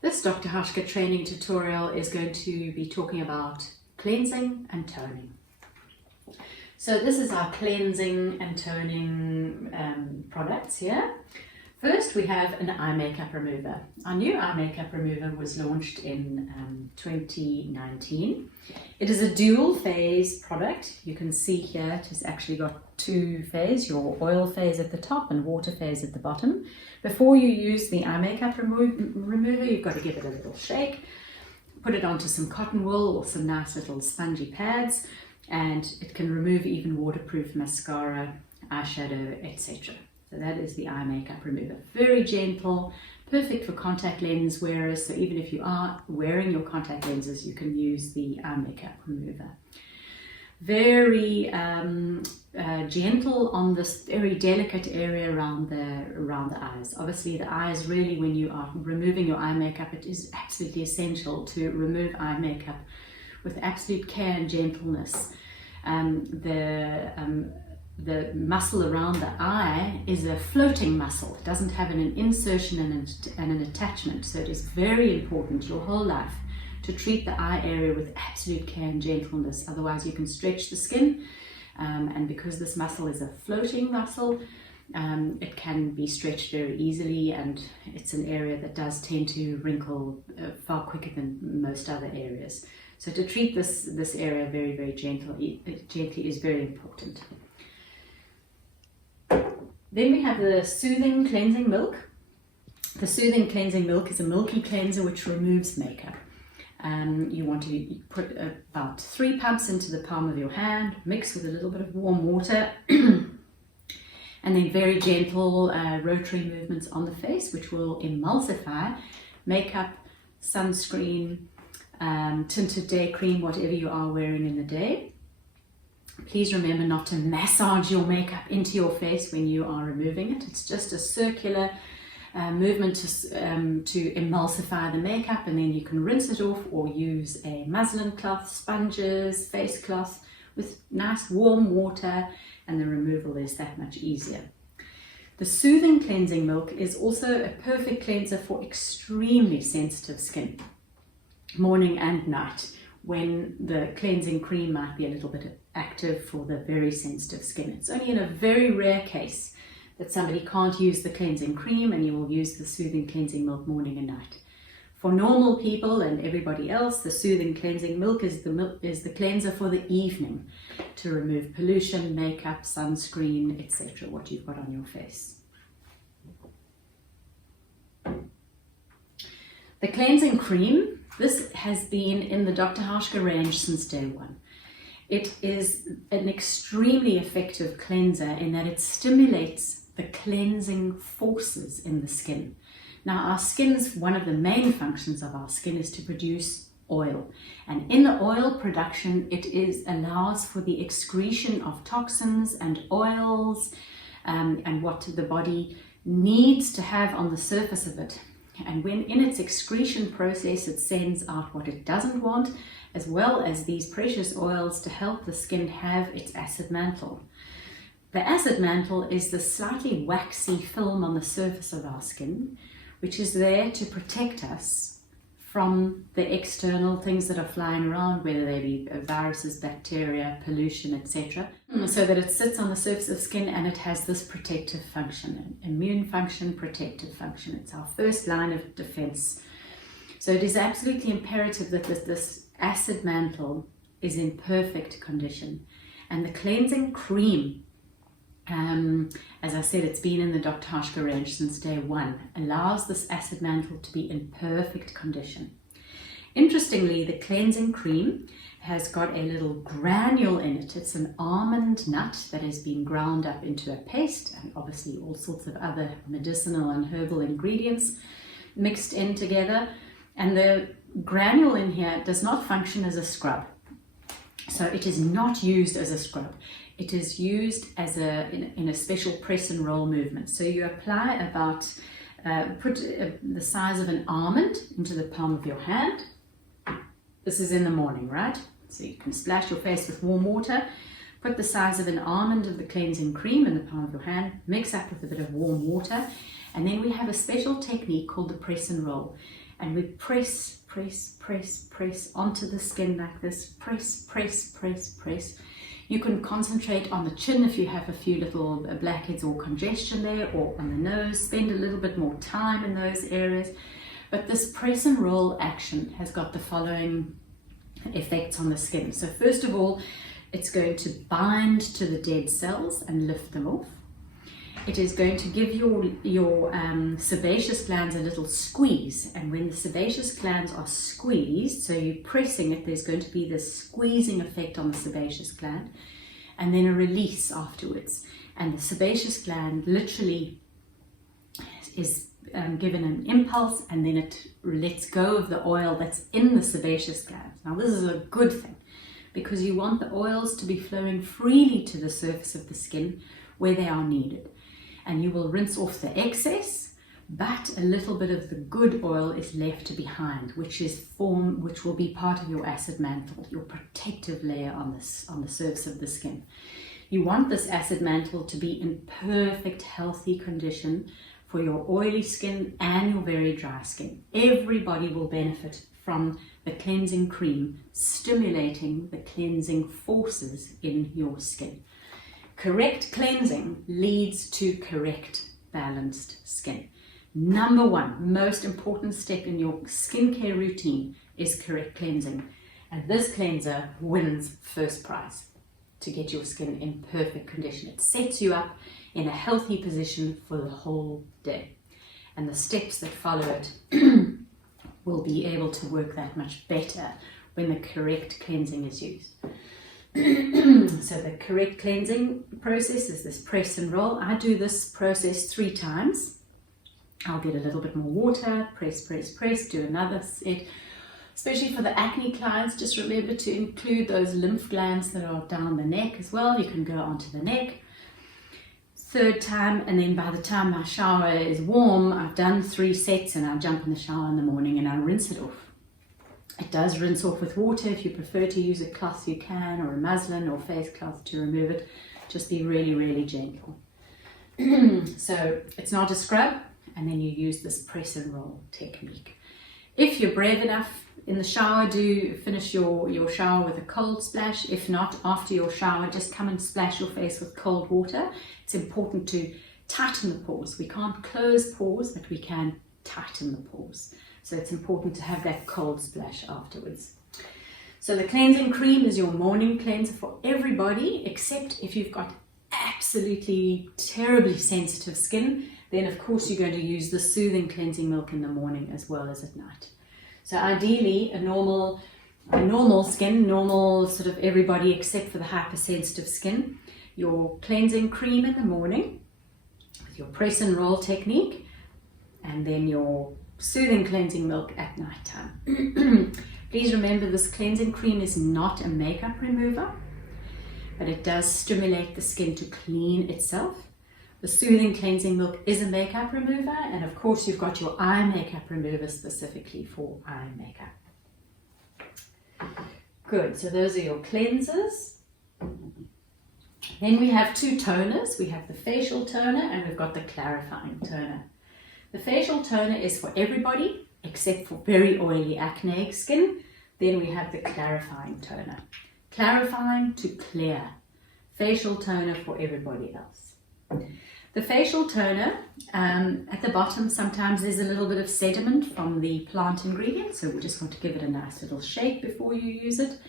This Dr. Hauschka training tutorial is going to be talking about cleansing and toning. So this is our cleansing and toning products here. First we have an eye makeup remover. Our new eye makeup remover was launched in 2019. It is a dual phase product. You can see here it has actually got two phases, your oil phase at the top and water phase at the bottom. Before you use the eye makeup remover, you've got to give it a little shake, put it onto some cotton wool or some nice little spongy pads, and it can remove even waterproof mascara, eyeshadow, etc. So that is the eye makeup remover. Very gentle, perfect for contact lens wearers. So even if you are wearing your contact lenses, you can use the eye makeup remover. Very gentle on this very delicate area around the eyes. Obviously the eyes, really, when you are removing your eye makeup, it is absolutely essential to remove eye makeup with absolute care and gentleness. The muscle around the eye is a floating muscle. It doesn't have an insertion and an attachment. So it is very important your whole life to treat the eye area with absolute care and gentleness. Otherwise you can stretch the skin. And because this muscle is a floating muscle, it can be stretched very easily, and it's an area that does tend to wrinkle far quicker than most other areas. So to treat this area very, very gently is very important. Then we have the Soothing Cleansing Milk. The Soothing Cleansing Milk is a milky cleanser which removes makeup. You want to put about 3 pumps into the palm of your hand, mix with a little bit of warm water, and then very gentle rotary movements on the face, which will emulsify makeup, sunscreen, tinted day cream, whatever you are wearing in the day. Please remember not to massage your makeup into your face when you are removing it. It's just a circular movement to emulsify the makeup, and then you can rinse it off or use a muslin cloth, sponges, face cloth with nice warm water, and the removal is that much easier. The Soothing Cleansing Milk is also a perfect cleanser for extremely sensitive skin, morning and night, when the cleansing cream might be a little bit active for the very sensitive skin. It's only in a very rare case that somebody can't use the cleansing cream and you will use the Soothing Cleansing Milk morning and night. For normal people and everybody else, the Soothing Cleansing Milk is the cleanser for the evening to remove pollution, makeup, sunscreen, etc., what you've got on your face. The cleansing cream, this has been in the Dr. Hauschka range since day one. It is an extremely effective cleanser in that it stimulates the cleansing forces in the skin. Now our skin's, one of the main functions of our skin is to produce oil. And in the oil production, it allows for the excretion of toxins and oils and what the body needs to have on the surface of it. And when in its excretion process, it sends out what it doesn't want, as well as these precious oils to help the skin have its acid mantle. The acid mantle is the slightly waxy film on the surface of our skin, which is there to protect us from the external things that are flying around, whether they be viruses, bacteria, pollution, etc. So that it sits on the surface of skin and it has this protective function, immune function, protective function. It's our first line of defense. So it is absolutely imperative that this acid mantle is in perfect condition. And the cleansing cream, as I said, it's been in the Dr. Hauschka range since day one, allows this acid mantle to be in perfect condition. Interestingly, the cleansing cream has got a little granule in it. It's an almond nut that has been ground up into a paste, and obviously all sorts of other medicinal and herbal ingredients mixed in together. And the granule in here does not function as a scrub. So it is not used as a scrub. It is used as in a special press and roll movement. So you apply about, put the size of an almond into the palm of your hand. This is in the morning, right? So you can splash your face with warm water, put the size of an almond of the cleansing cream in the palm of your hand, mix up with a bit of warm water, and then we have a special technique called the press and roll. and we press, press, press, press onto the skin like this. Press, press, press, press. You can concentrate on the chin if you have a few little blackheads or congestion there, or on the nose. Spend a little bit more time in those areas. But this press and roll action has got the following effects on the skin. So first of all, it's going to bind to the dead cells and lift them off. It is going to give your sebaceous glands a little squeeze, and when the sebaceous glands are squeezed, so you're pressing it, there's going to be this squeezing effect on the sebaceous gland, and then a release afterwards. And the sebaceous gland literally is given an impulse, and then it lets go of the oil that's in the sebaceous gland. Now this is a good thing, because you want the oils to be flowing freely to the surface of the skin where they are needed. And you will rinse off the excess, but a little bit of the good oil is left behind, which will be part of your acid mantle, your protective layer on the surface of the skin. You want this acid mantle to be in perfect, healthy condition for your oily skin and your very dry skin. Everybody will benefit from the cleansing cream stimulating the cleansing forces in your skin. Correct cleansing leads to correct, balanced skin. Number one, most important step in your skincare routine is correct cleansing. And this cleanser wins first prize to get your skin in perfect condition. It sets you up in a healthy position for the whole day. And the steps that follow it will be able to work that much better when the correct cleansing is used. So the correct cleansing process is this press and roll. I do this process 3 times. I'll get a little bit more water, press, press, press, do another set. Especially for the acne clients, just remember to include those lymph glands that are down the neck as well. You can go onto the neck. 3rd time, and then by the time my shower is warm, I've done 3 sets, and I'll jump in the shower in the morning and I'll rinse it off. It does rinse off with water. If you prefer to use a cloth, you can, or a muslin or face cloth to remove it. Just be really, really gentle. So it's not a scrub, and then you use this press and roll technique. If you're brave enough in the shower, do finish your shower with a cold splash. If not, after your shower, just come and splash your face with cold water. It's important to tighten the pores. We can't close pores, but we can tighten the pores. So it's important to have that cold splash afterwards. So the cleansing cream is your morning cleanser for everybody, except if you've got absolutely terribly sensitive skin, then of course you're going to use the soothing cleansing milk in the morning as well as at night. So ideally a normal skin, normal sort of everybody except for the hypersensitive skin, your cleansing cream in the morning with your press and roll technique, and then your soothing cleansing milk at night time. Please remember, this cleansing cream is not a makeup remover, but it does stimulate the skin to clean itself. The soothing cleansing milk is a makeup remover, and of course you've got your eye makeup remover specifically for eye makeup. Good, so those are your cleansers. Then we have 2 toners. We have the facial toner and we've got the clarifying toner. The facial toner is for everybody except for very oily acneic skin. Then we have the clarifying toner. Clarifying to clear. Facial toner for everybody else. The facial toner, at the bottom sometimes there's a little bit of sediment from the plant ingredient, so we just want to give it a nice little shake before you use it.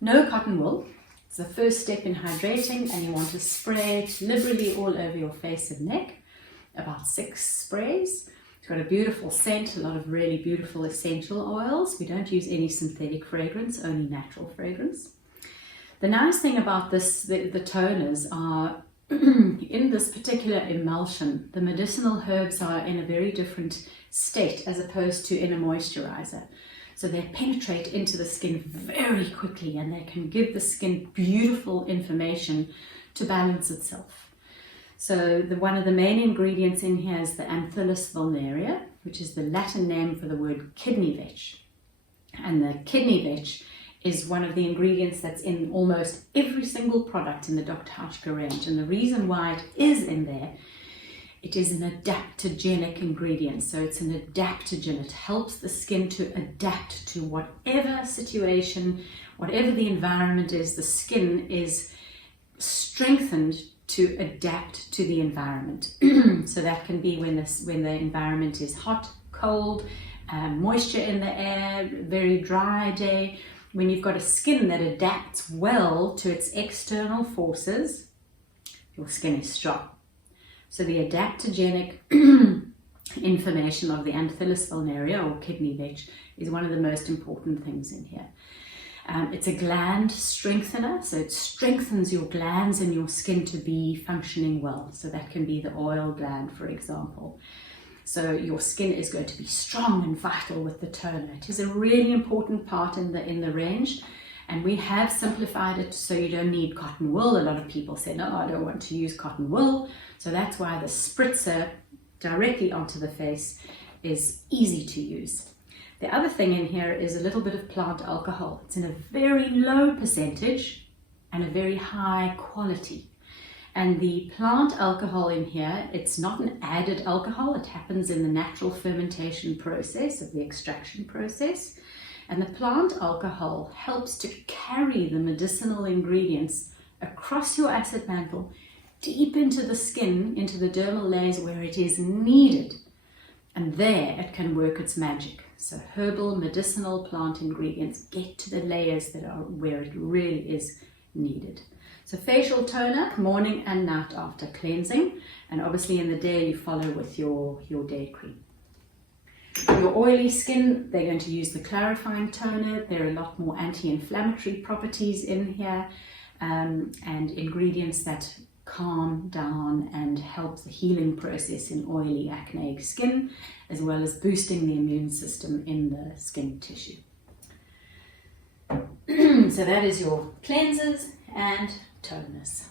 No cotton wool. It's the first step in hydrating, and you want to spray it liberally all over your face and neck. About 6 sprays. It's got a beautiful scent, a lot of really beautiful essential oils. We don't use any synthetic fragrance, only natural fragrance. The nice thing about this, the toners are in this particular emulsion, the medicinal herbs are in a very different state as opposed to in a moisturizer. So they penetrate into the skin very quickly, and they can give the skin beautiful information to balance itself. So one of the main ingredients in here is the Anthillus vulnerea, which is the Latin name for the word kidney vetch. And the kidney vetch is one of the ingredients that's in almost every single product in the Dr. Hauschka range. And the reason why it is in there It is an adaptogenic ingredient, so it's an adaptogen. It helps the skin to adapt to whatever situation, whatever the environment is. The skin is strengthened to adapt to the environment. So that can be when the environment is hot, cold, moisture in the air, very dry day. When you've got a skin that adapts well to its external forces, your skin is strong. So the adaptogenic information of the Anthillus vulnerea or kidney vetch is one of the most important things in here. It's a gland strengthener, so it strengthens your glands in your skin to be functioning well. So that can be the oil gland, for example. So your skin is going to be strong and vital with the toner. It is a really important part in the range, and we have simplified it so you don't need cotton wool. A lot of people say, no, I don't want to use cotton wool. So that's why the spritzer directly onto the face is easy to use. The other thing in here is a little bit of plant alcohol. It's in a very low percentage and a very high quality. And the plant alcohol in here, it's not an added alcohol. It happens in the natural fermentation process of the extraction process. And the plant alcohol helps to carry the medicinal ingredients across your acid mantle, deep into the skin, into the dermal layers where it is needed. And there it can work its magic. So herbal, medicinal plant ingredients get to the layers that are where it really is needed. So facial toner, morning and night after cleansing. And obviously in the day you follow with your day cream. Your oily skin, they're going to use the clarifying toner. There are a lot more anti-inflammatory properties in here and ingredients that calm down and help the healing process in oily acneic skin, as well as boosting the immune system in the skin tissue. So that is your cleansers and toners.